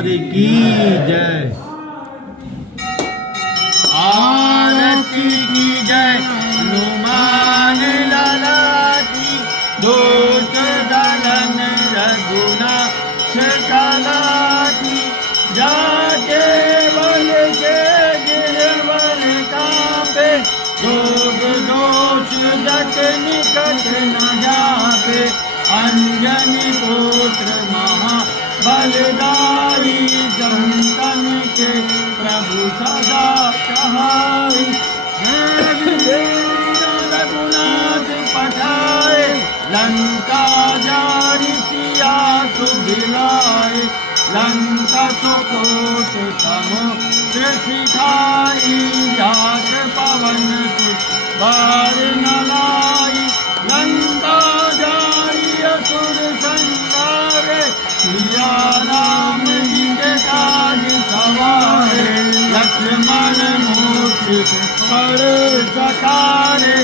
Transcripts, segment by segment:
दरबार की जय। आरती की जय हनुमान लाला की, दोष दलन रघुनाथ काला की, जाके बल के गिरवर कांपे, रोग दोष जग निकट न जापे, अंजनी पुत्र महा बलदाई, संतन के प्रभु सदा सहाय। रघुनाथ पठाए, लंका जारी सिया सुधिलाए, लंका सुकोट समुद्र सिखाई, जात पवन सुत बार न लाई, लंका जारी असुर संगारे, सिया राम जी के काज सवारे, लक्ष्मण मूर्ति पर सकारे,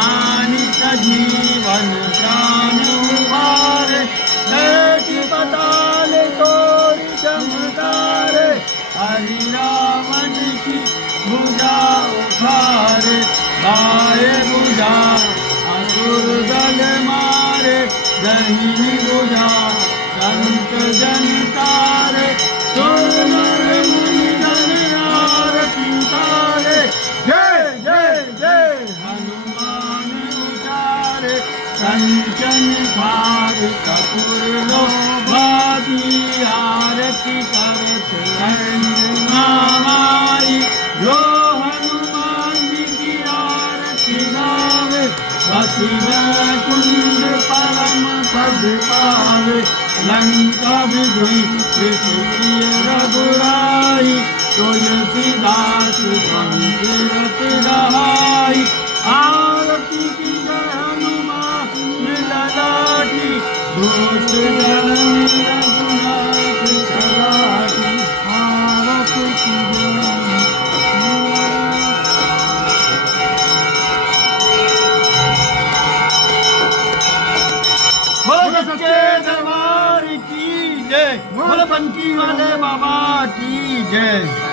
आनि सजीवन प्राण उबारे, देखि पताल तोरि चमकारे, हरि रावण की भुजा उखारे, बाए भुजा असुर दल मारे, दहिनी भुजा संत जन तारे, सुर नर मुनि जन आरती उतारे, जय जय जय हनुमान उतारे, कंचन थार कपूर लोभादी, आरती करत मामाई, जो हनुमान जी की आरती गावे, बसी कुंज परम पद पावे, लंका विजयी प्रिय रघुराई, तुलसीदास पंचरत रहाई, आरती की जय हनुमान लाला की, दोष दलन रघुनाथ काला की, आरती की जय। सच्चे दरबार की जय, बोल बंकी वाले बाबा की जय।